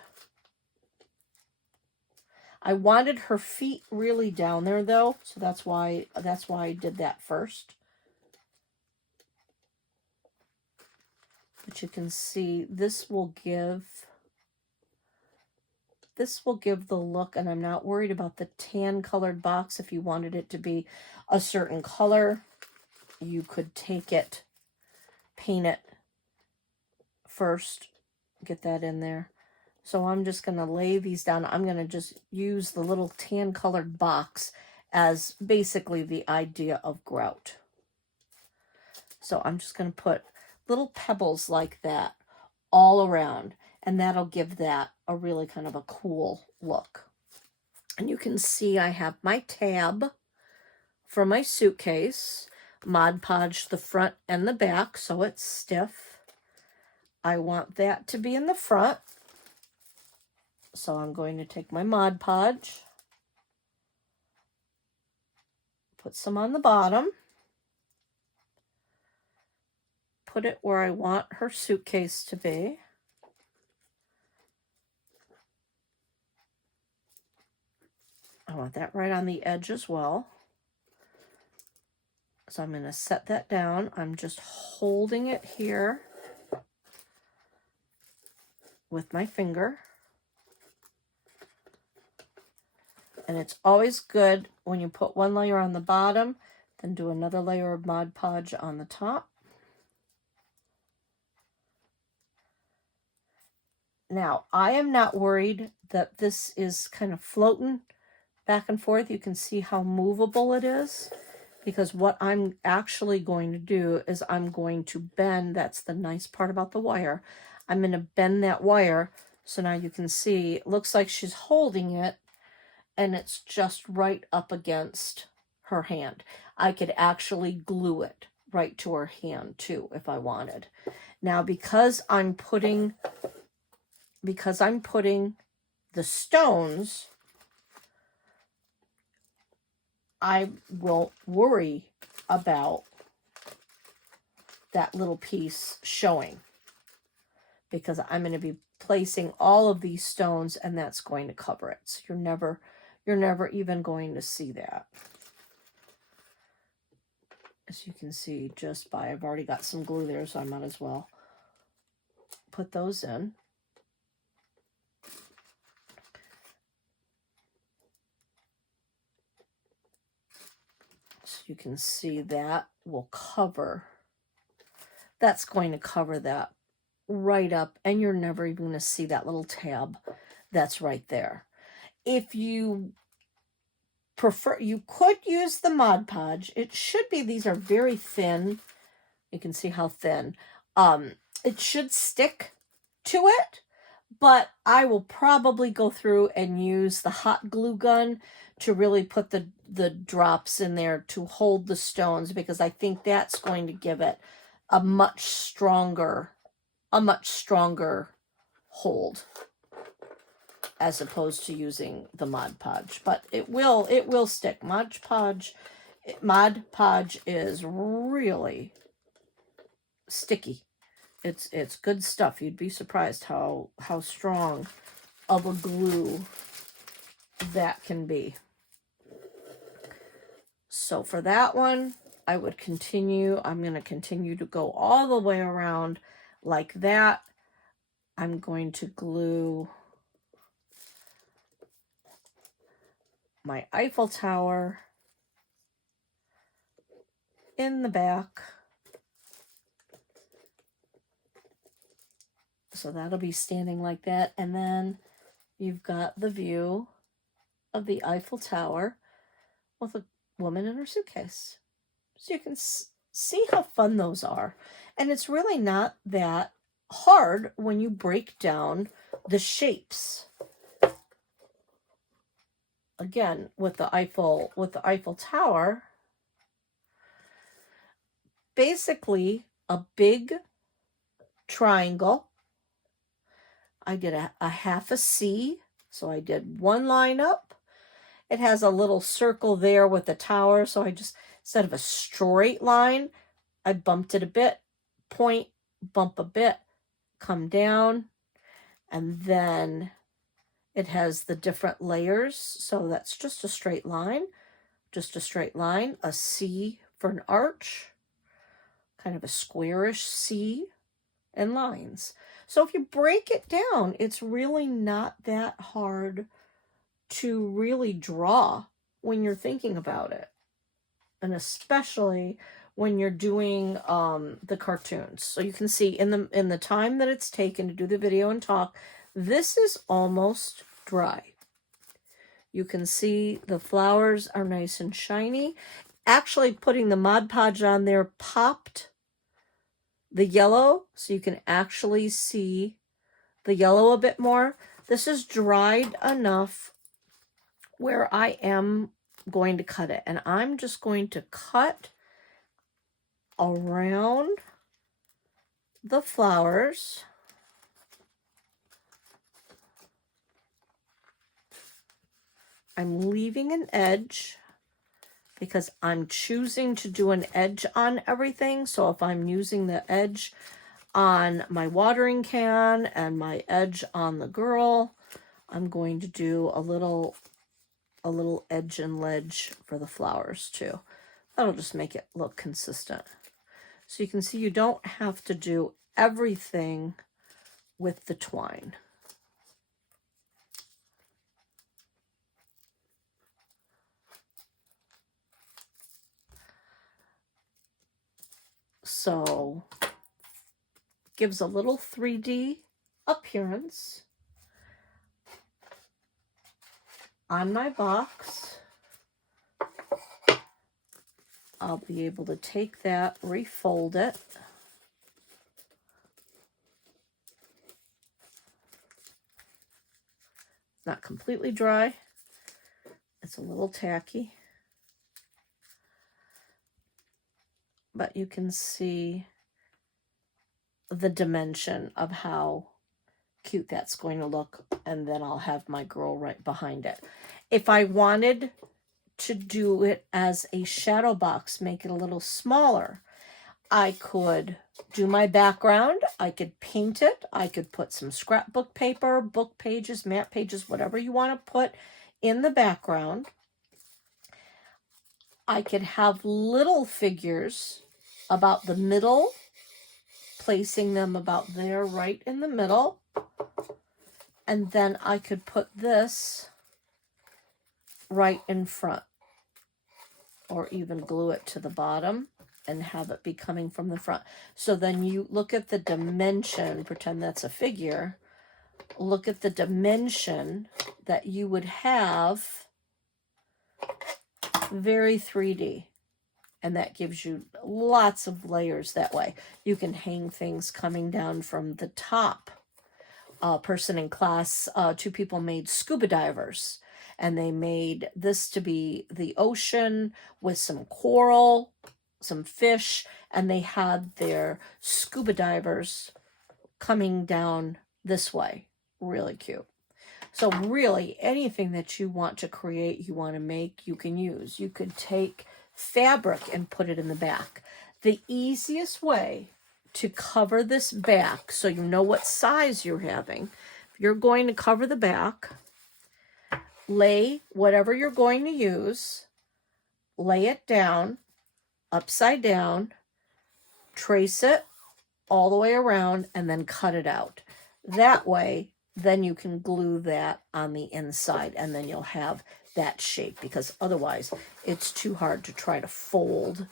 I wanted her feet really down there though, so that's why I did that first. But you can see this will give the look, and I'm not worried about the tan colored box. If you wanted it to be a certain color, you could take it, paint it first, get that in there. So I'm just going to lay these down. I'm going to just use the little tan colored box as basically the idea of grout. So I'm just going to put little pebbles like that all around, and that'll give that a really kind of a cool look. And you can see I have my tab for my suitcase, Mod Podge the front and the back so it's stiff. I want that to be in the front, so I'm going to take my Mod Podge, put some on the bottom, put it where I want her suitcase to be. I want that right on the edge as well. So I'm going to set that down. I'm just holding it here with my finger. And it's always good when you put one layer on the bottom, then do another layer of Mod Podge on the top. Now, I am not worried that this is kind of floating back and forth. You can see how movable it is, because what I'm actually going to do is I'm going to bend. That's the nice part about the wire. I'm going to bend that wire. So now you can see it looks like she's holding it, and it's just right up against her hand. I could actually glue it right to her hand too if I wanted. Now, because I'm putting the stones, I won't worry about that little piece showing, because I'm going to be placing all of these stones, and that's going to cover it. So you're never even going to see that. As you can see, just by, I've already got some glue there, so I might as well put those in. So you can see that will cover, that's going to cover that right up, and you're never even going to see that little tab that's right there. If you prefer, you could use the Mod Podge. It should be, these are very thin. You can see how thin. It should stick to it, but I will probably go through and use the hot glue gun to really put the drops in there to hold the stones, because I think that's going to give it a much stronger hold as opposed to using the Mod Podge. But it will stick. Mod Podge is really sticky. It's good stuff. You'd be surprised how strong of a glue that can be. So for that one, I would continue. I'm going to continue to go all the way around like that. I'm going to glue my Eiffel Tower in the back. So that'll be standing like that. And then you've got the view of the Eiffel Tower with a woman in her suitcase. So you can see how fun those are. And it's really not that hard when you break down the shapes. Again, with the Eiffel Tower, basically a big triangle. I did a half a C, so I did one line up. It has a little circle there with the tower, so I just, instead of a straight line, I bumped it a bit, point, bump a bit, come down, and then it has the different layers, so that's just a straight line, a C for an arch, kind of a squarish C, and lines. So if you break it down, it's really not that hard to really draw when you're thinking about it. And especially when you're doing the cartoons. So you can see in the time that it's taken to do the video and talk, This is almost dry. You can see the flowers are nice and shiny. Actually, putting the Mod Podge on there popped the yellow, so you can actually see the yellow a bit more. This is dried enough where I am going to cut it. And I'm just going to cut around the flowers. I'm leaving an edge because I'm choosing to do an edge on everything. So if I'm using the edge on my watering can and my edge on the girl, I'm going to do a little edge and ledge for the flowers too. That'll just make it look consistent. So you can see you don't have to do everything with the twine. So gives a little 3D appearance. On my box, I'll be able to take that, refold it. It's not completely dry. It's a little tacky. But you can see the dimension of how cute that's going to look, and then I'll have my girl right behind it. If I wanted to do it as a shadow box, make it a little smaller, I could do my background, I could paint it, I could put some scrapbook paper, book pages, map pages, whatever you want to put in the background. I could have little figures about the middle, placing them about there, right in the middle. And then I could put this right in front, or even glue it to the bottom and have it be coming from the front. So then you look at the dimension, pretend that's a figure, look at the dimension that you would have, very 3D. And that gives you lots of layers that way. You can hang things coming down from the top. A person in class, 2 people made scuba divers. And they made this to be the ocean with some coral, some fish. And they had their scuba divers coming down this way. Really cute. So really, anything that you want to create, you want to make, you can use. You could take fabric and put it in the back. The easiest way to cover this back, so you know what size you're having, if you're going to cover the back, lay whatever you're going to use, lay it down, upside down, trace it all the way around, and then cut it out. That way, then you can glue that on the inside, and then you'll have that shape, because otherwise it's too hard to try to fold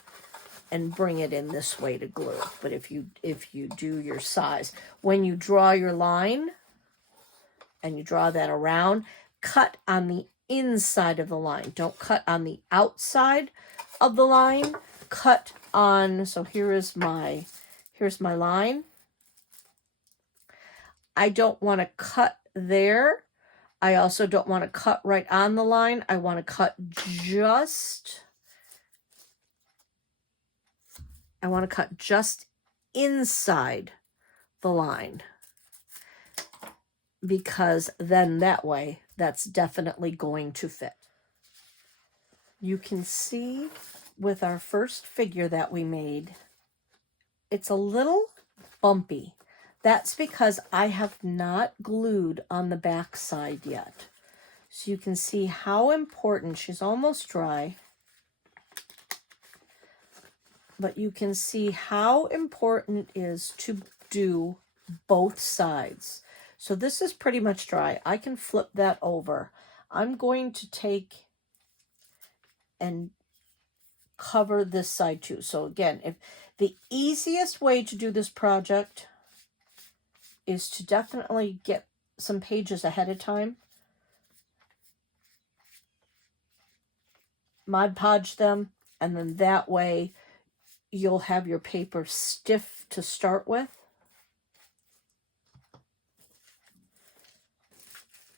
and bring it in this way to glue. But if you do your size, when you draw your line and you draw that around, cut on the inside of the line. Don't cut on the outside of the line. Cut on, so here's my line. I don't want to cut there. I also don't want to cut right on the line. I want to cut just inside the line, because then that way that's definitely going to fit. You can see with our first figure that we made, it's a little bumpy. That's because I have not glued on the back side yet. So you can see how important, she's almost dry, but you can see how important it is to do both sides. So this is pretty much dry. I can flip that over. I'm going to take and cover this side too. So again, if the easiest way to do this project is to definitely get some pages ahead of time, Mod Podge them, and then that way you'll have your paper stiff to start with.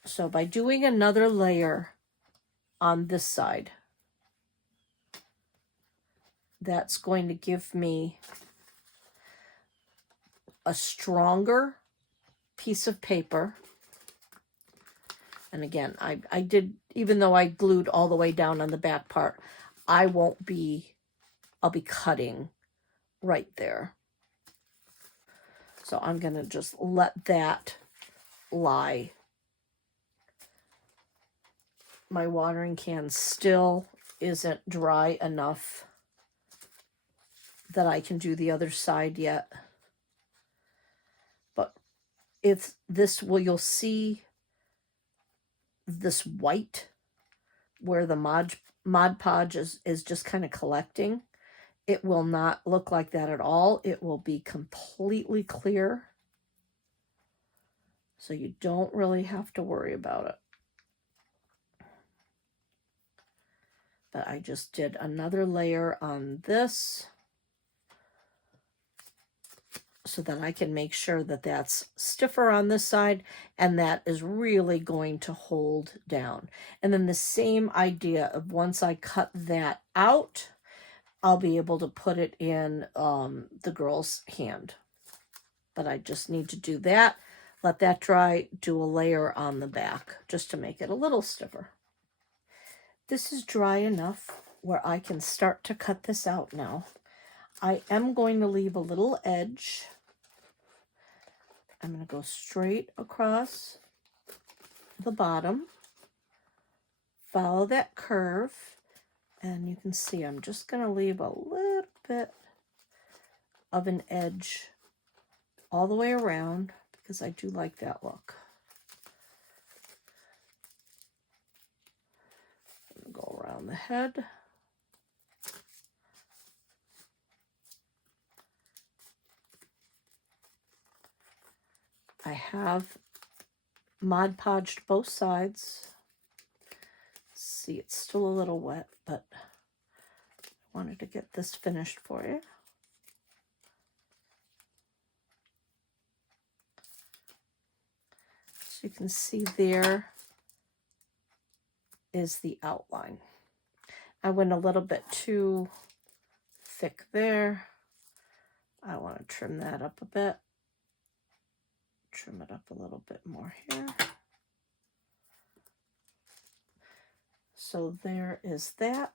So by doing another layer on this side, that's going to give me a stronger piece of paper. And again, I did, even though I glued all the way down on the back part, I'll be cutting right there. So I'm going to just let that lie. My watering can still isn't dry enough that I can do the other side yet. But if this you'll see this white where the Mod Podge is just kind of collecting. It will not look like that at all. It will be completely clear. So you don't really have to worry about it. But I just did another layer on this so that I can make sure that that's stiffer on this side and that is really going to hold down. And then the same idea of once I cut that out, I'll be able to put it in the girl's hand. But I just need to do that, let that dry, do a layer on the back just to make it a little stiffer. This is dry enough where I can start to cut this out now. I am going to leave a little edge. I'm going to go straight across the bottom, follow that curve, and you can see I'm just going to leave a little bit of an edge all the way around because I do like that look. I'm going to go around the head. I have Mod Podged both sides. See, it's still a little wet, but I wanted to get this finished for you. So you can see there is the outline. I went a little bit too thick there. I want to trim that up a bit. Trim it up a little bit more here. So there is that.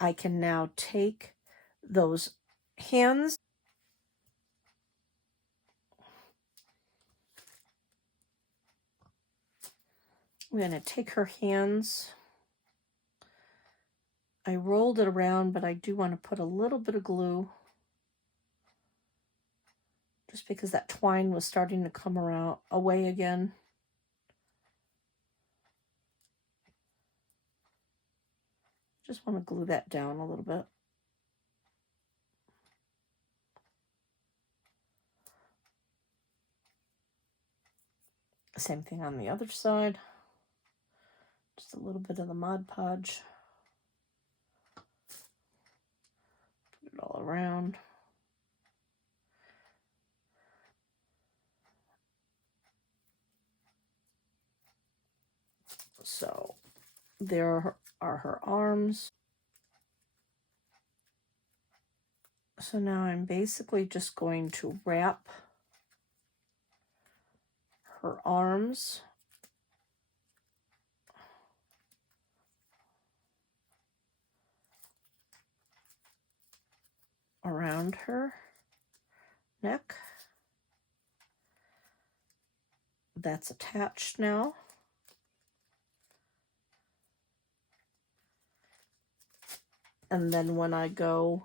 I can now take those hands. I'm going to take her hands. I rolled it around, but I do want to put a little bit of glue just because that twine was starting to come around away again. Just want to glue that down a little bit. Same thing on the other side. Just a little bit of the Mod Podge. Put it all around. So there are her arms. So now I'm basically just going to wrap her arms around her neck. That's attached now. And then when I go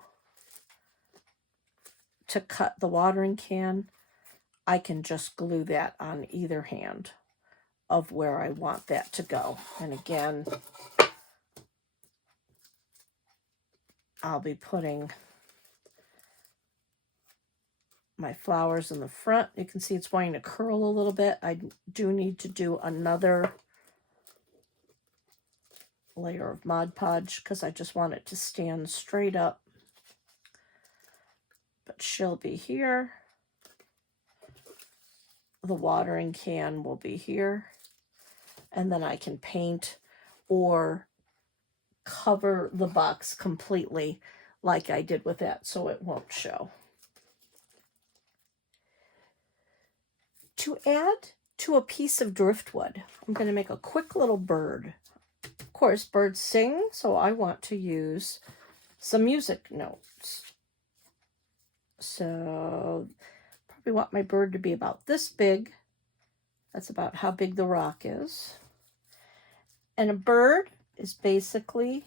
to cut the watering can, I can just glue that on either hand of where I want that to go. And again, I'll be putting my flowers in the front. You can see it's wanting to curl a little bit. I do need to do another layer of Mod Podge because I just want it to stand straight up. But she'll be here. The watering can will be here. And then I can paint or cover the box completely like I did with that so it won't show. To add to a piece of driftwood, I'm going to make a quick little bird. Of course, birds sing, so I want to use some music notes. So probably want my bird to be about this big. That's about how big the rock is. And a bird is basically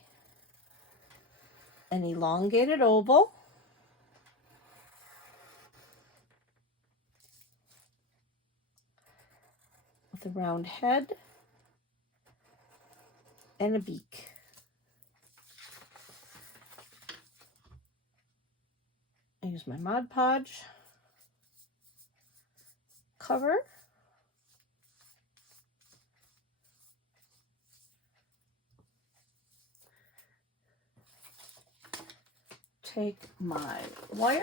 an elongated oval with a round head and a beak. I use my Mod Podge cover. Take my wire.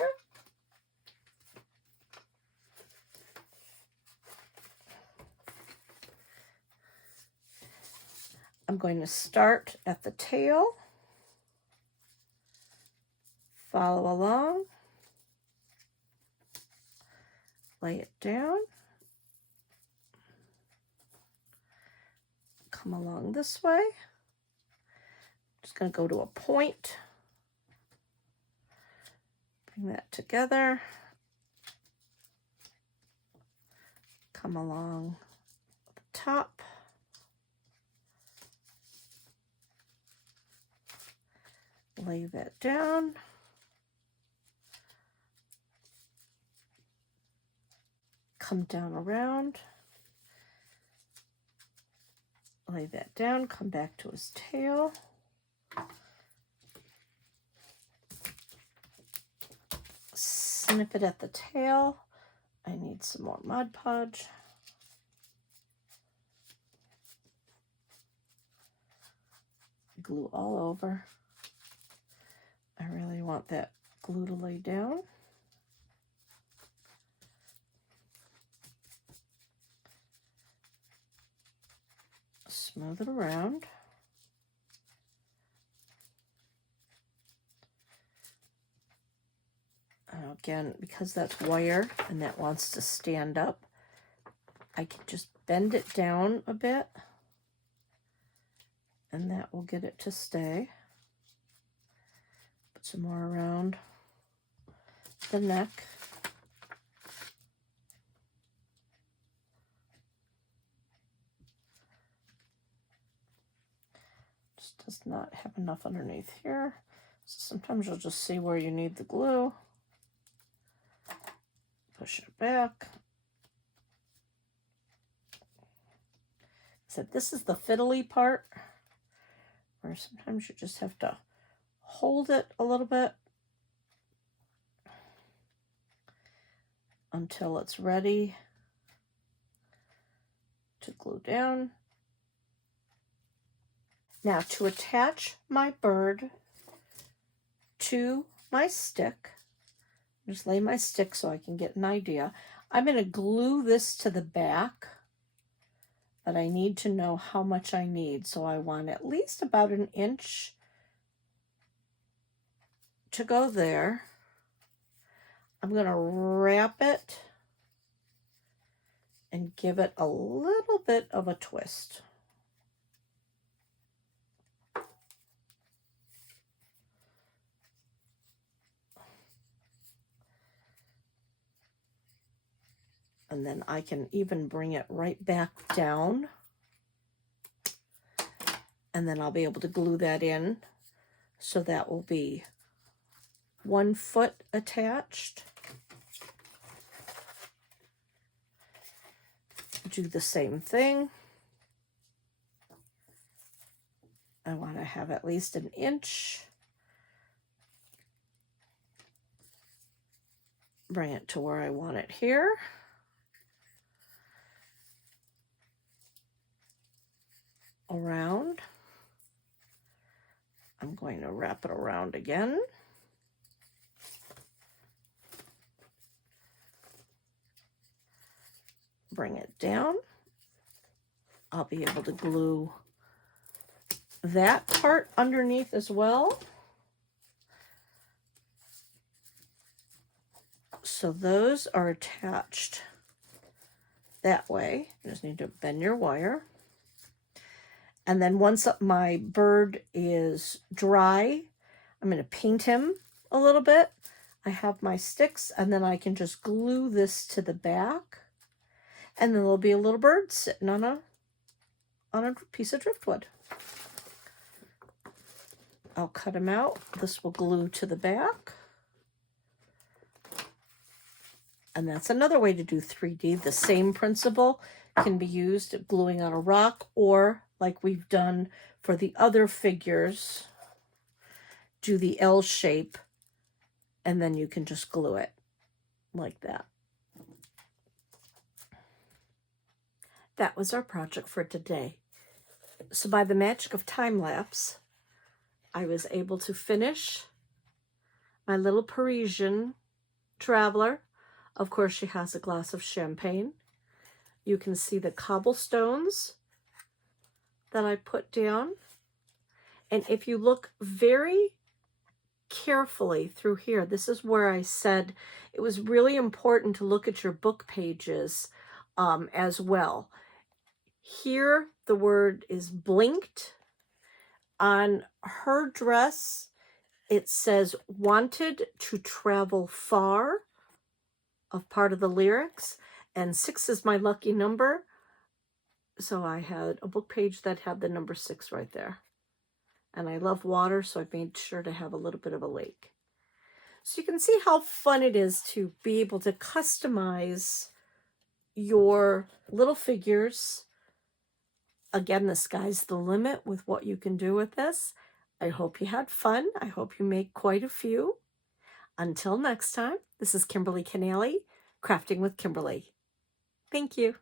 I'm going to start at the tail, follow along, lay it down, come along this way. Just going to go to a point, bring that together, come along the top, lay that down, come down around, lay that down, come back to his tail, snip it at the tail. I need some more Mod Podge. Glue all over. I really want that glue to lay down. Smooth it around. And again, because that's wire and that wants to stand up, I can just bend it down a bit and that will get it to stay. Put some more around the neck. Just does not have enough underneath here. So sometimes you'll just see where you need the glue. Push it back. So this is the fiddly part, where sometimes you just have to hold it a little bit until it's ready to glue down. Now to attach my bird to my stick, just lay my stick so I can get an idea. I'm going to glue this to the back, but I need to know how much I need. So I want at least about 1 inch to go there. I'm going to wrap it and give it a little bit of a twist. And then I can even bring it right back down. And then I'll be able to glue that in. So that will be 1 foot attached. Do the same thing. I want to have at least 1 inch. Bring it to where I want it here. Around. I'm going to wrap it around again. Bring it down. I'll be able to glue that part underneath as well. So those are attached that way. You just need to bend your wire. And then once my bird is dry, I'm going to paint him a little bit. I have my sticks, and then I can just glue this to the back. And then there'll be a little bird sitting on a piece of driftwood. I'll cut him out. This will glue to the back. And that's another way to do 3D. The same principle can be used gluing on a rock, or like we've done for the other figures, do the L shape, and then you can just glue it like that. That was our project for today. So by the magic of time-lapse, I was able to finish my little Parisian traveler. Of course, she has a glass of champagne. You can see the cobblestones that I put down. And if you look very carefully through here, this is where I said it was really important to look at your book pages as well. Here, the word is blinked. On her dress, it says wanted to travel far, of part of the lyrics, and 6 is my lucky number. So I had a book page that had the number 6 right there. And I love water, so I made sure to have a little bit of a lake. So you can see how fun it is to be able to customize your little figures. Again, the sky's the limit with what you can do with this. I hope you had fun. I hope you make quite a few. Until next time, this is Kimberly Canale, Crafting with Kimberly. Thank you.